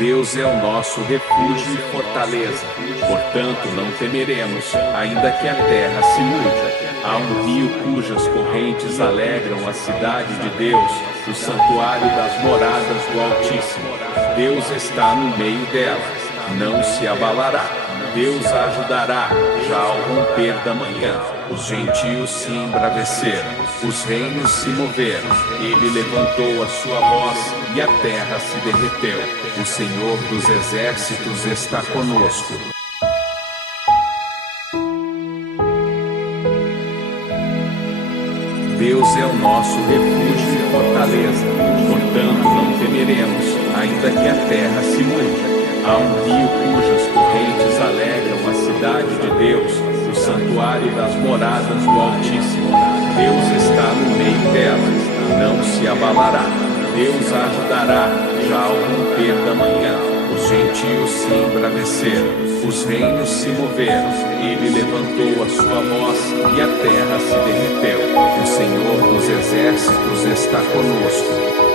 Deus é o nosso refúgio e fortaleza, portanto não temeremos, ainda que a terra se mude. Há um rio cujas correntes alegram a cidade de Deus, o santuário das moradas do Altíssimo. Deus está no meio dela, não se abalará. Deus a ajudará, já ao romper da manhã. Os gentios se embraveceram, os reinos se moveram. Ele levantou a sua voz e a terra se derreteu. O Senhor dos exércitos está conosco. Deus é o nosso refúgio e fortaleza, portanto não temeremos, ainda que a terra se mude. Há um rio cujas correntes alegram a cidade de Deus, o santuário das moradas do Altíssimo. Deus está no meio dela, não se abalará. Deus a ajudará, já ao romper da manhã. Os gentios se embraveceram, os reinos se moveram. Ele levantou a sua voz e a terra se derreteu. O Senhor dos exércitos está conosco.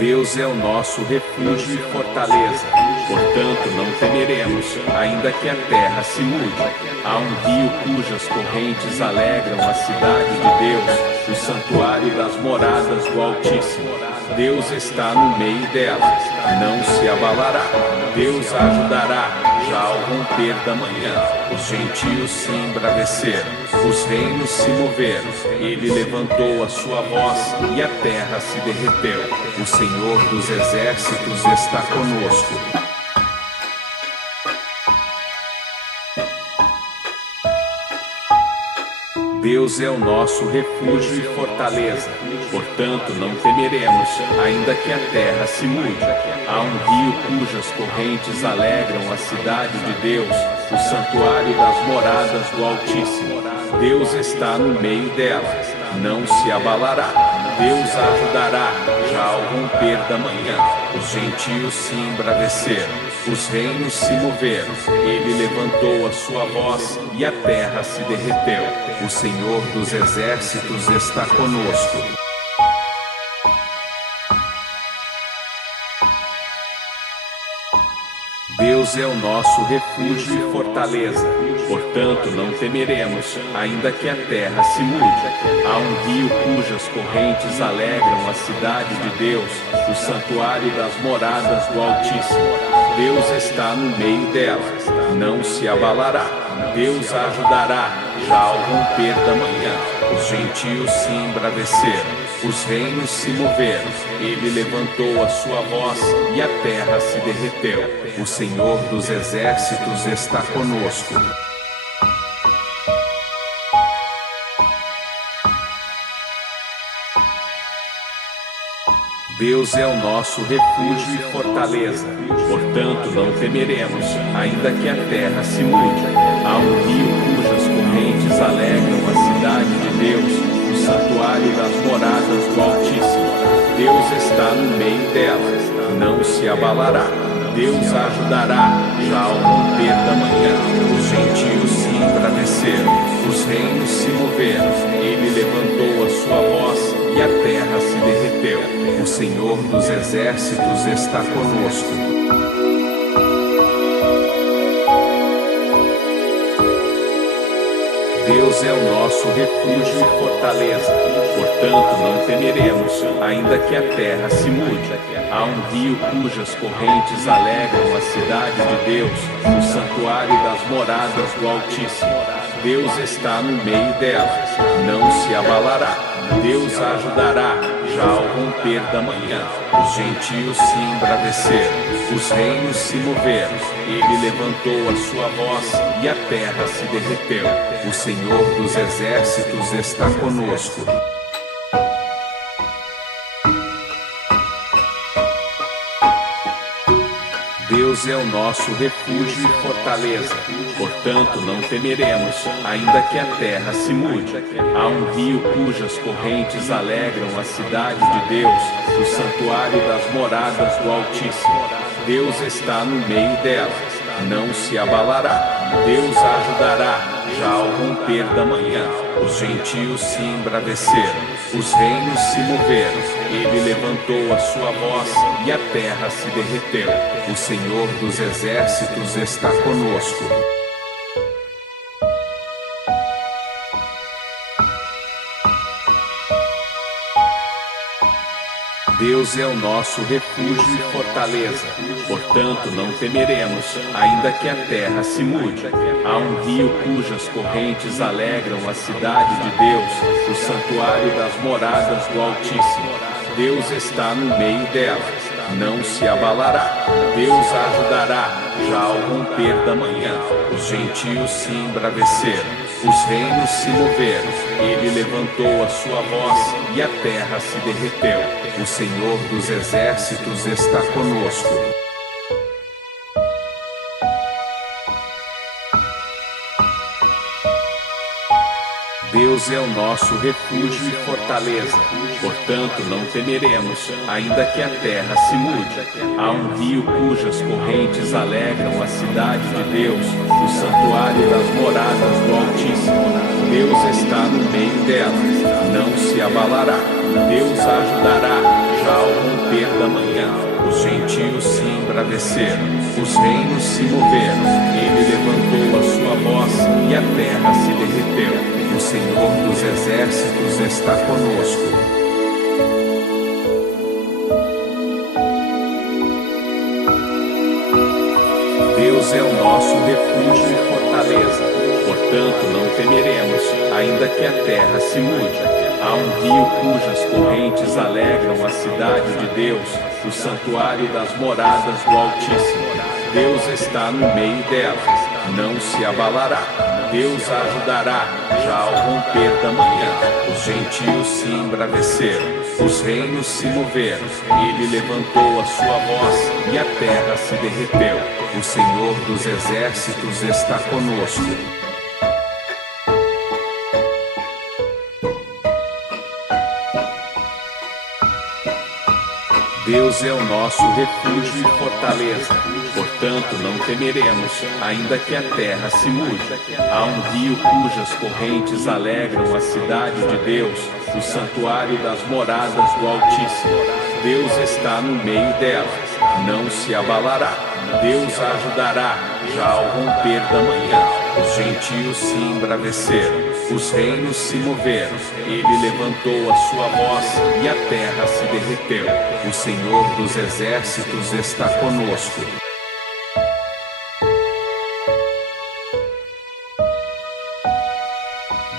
Deus é o nosso refúgio e fortaleza, portanto não temeremos, ainda que a terra se mude. Há um rio cujas correntes alegram a cidade de Deus, o santuário das moradas do Altíssimo. Deus está no meio dela, não se abalará. Deus a ajudará, já ao romper da manhã. Os gentios se embraveceram, os reinos se moveram. Ele levantou a sua voz e a terra se derreteu. O Senhor dos exércitos está conosco. Deus é o nosso refúgio e fortaleza, portanto não temeremos, ainda que a terra se mude. Há um rio cujas correntes alegram a cidade de Deus, o santuário das moradas do Altíssimo. Deus está no meio dela, não se abalará. Deus a ajudará, já ao romper da manhã. Os gentios se embraveceram, os reinos se moveram. Ele levantou a sua voz e a terra se derreteu. O Senhor dos exércitos está conosco. Deus é o nosso refúgio e fortaleza, portanto não temeremos, ainda que a terra se mude. Há um rio cujas correntes alegram a cidade de Deus, o santuário das moradas do Altíssimo. Deus está no meio dela, não se abalará. Deus a ajudará, já ao romper da manhã. Os gentios se embraveceram, os reinos se moveram. Ele levantou a sua voz e a terra se derreteu. O Senhor dos exércitos está conosco. Deus é o nosso refúgio e fortaleza, portanto não temeremos, ainda que a terra se mude. Há um rio cujas correntes alegram a cidade de Deus, o santuário das moradas do Altíssimo. Deus está no meio dela, não se abalará. Deus a ajudará, já ao romper da manhã. Os gentios se embraveceram, os reinos se moveram. Ele levantou a sua voz e a terra se derreteu. O Senhor dos exércitos está conosco. Deus é o nosso refúgio e fortaleza, portanto não temeremos, ainda que a terra se mude. Há um rio cujas correntes alegram a cidade de Deus, o santuário das moradas do Altíssimo. Deus está no meio dela, não se abalará. Deus a ajudará, já ao romper da manhã. Os gentios se embraveceram, os reinos se moveram. Ele levantou a sua voz e a terra se derreteu. O Senhor dos exércitos está conosco. Deus é o nosso refúgio e fortaleza, portanto não temeremos, ainda que a terra se mude. Há um rio cujas correntes alegram a cidade de Deus, o santuário das moradas do Altíssimo. Deus está no meio dela, não se abalará. Deus a ajudará, já ao romper da manhã. Os gentios se embraveceram, os reinos se moveram. Ele levantou a sua voz e a terra se derreteu. O Senhor dos exércitos está conosco. Deus é o nosso refúgio e fortaleza, portanto não temeremos, ainda que a terra se mude. Há um rio cujas correntes alegram a cidade de Deus, o santuário das moradas do Altíssimo. Deus está no meio dela, não se abalará. Deus a ajudará, já ao romper da manhã. Os gentios se embraveceram, os reinos se moveram. Ele levantou a sua voz e a terra se derreteu. O Senhor dos exércitos está conosco. Deus é o nosso refúgio e fortaleza, portanto não temeremos, ainda que a terra se mude. Há um rio cujas correntes alegram a cidade de Deus, o santuário das moradas do Altíssimo. Deus está no meio dela, não se abalará. Deus a ajudará, já ao romper da manhã. Os gentios se embraveceram, os reinos se moveram. Ele levantou a sua voz e a terra se derreteu. O Senhor dos exércitos está conosco. Deus é o nosso refúgio e fortaleza, portanto não temeremos, ainda que a terra se mude. Há um rio cujas correntes alegram a cidade de Deus, o santuário das moradas do Altíssimo. Deus está no meio dela, não se abalará. Deus a ajudará, já ao romper da manhã. Os gentios se embraveceram, os reinos se moveram. Ele levantou a sua voz e a terra se derreteu. O Senhor dos exércitos está conosco. Deus é o nosso refúgio e fortaleza, portanto não temeremos, ainda que a terra se mude. Há um rio cujas correntes alegram a cidade de Deus, o santuário das moradas do Altíssimo. Deus está no meio dela, não se abalará. Deus a ajudará, já ao romper da manhã. Os gentios se embraveceram, os reinos se moveram. Ele levantou a sua voz e a terra se derreteu. O Senhor dos exércitos está conosco.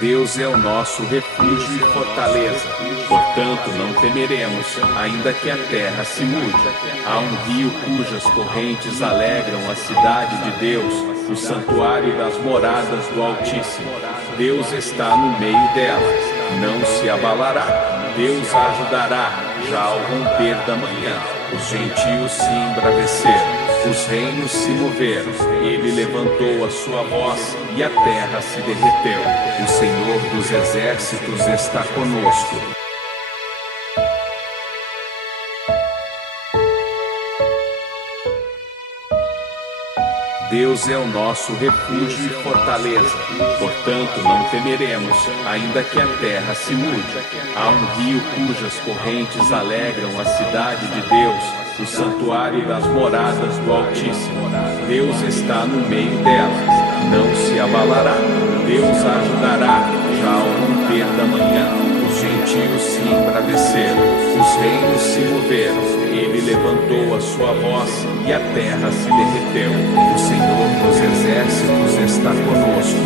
Deus é o nosso refúgio e fortaleza, portanto não temeremos, ainda que a terra se mude. Há um rio cujas correntes alegram a cidade de Deus, o santuário das moradas do Altíssimo. Deus está no meio dela, não se abalará. Deus a ajudará, já ao romper da manhã. Os gentios se embraveceram, os reinos se moveram. Ele levantou a sua voz e a terra se derreteu. O Senhor dos exércitos está conosco. Deus é o nosso refúgio e fortaleza, portanto não temeremos, ainda que a terra se mude. Há um rio cujas correntes alegram a cidade de Deus, o santuário das moradas do Altíssimo. Deus está no meio dela, não se abalará. Deus a ajudará, já ao romper da manhã. Os gentios se embraveceram, os reinos se moveram. Ele levantou a sua voz e a terra se derreteu. O Senhor dos exércitos está conosco.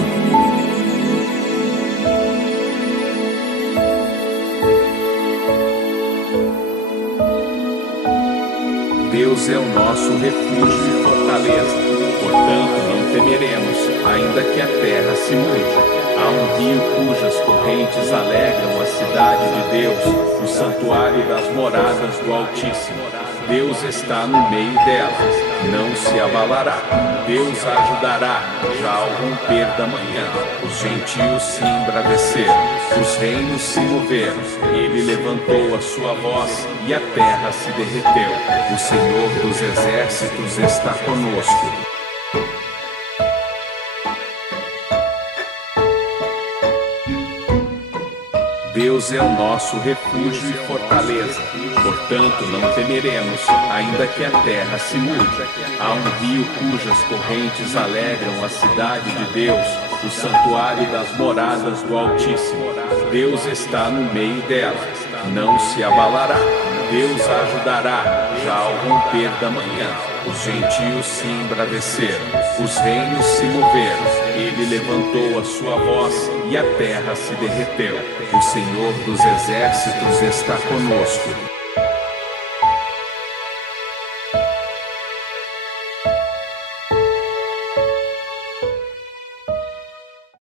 Deus é o nosso refúgio e fortaleza, portanto não temeremos, ainda que a terra se mude. Há um rio cujas correntes alegram a cidade de Deus, o santuário das moradas do Altíssimo. Deus está no meio dela, não se abalará. Deus a ajudará, já ao romper da manhã. Os gentios se embraveceram, os reinos se moveram. Ele levantou a sua voz e a terra se derreteu. O Senhor dos exércitos está conosco. Deus é o nosso refúgio e fortaleza, portanto não temeremos, ainda que a terra se mude. Há um rio cujas correntes alegram a cidade de Deus, o santuário das moradas do Altíssimo. Deus está no meio dela, não se abalará. Deus a ajudará, já ao romper da manhã. Os gentios se embraveceram, os reinos se moveram. Ele levantou a sua voz e a terra se derreteu. O Senhor dos exércitos está conosco.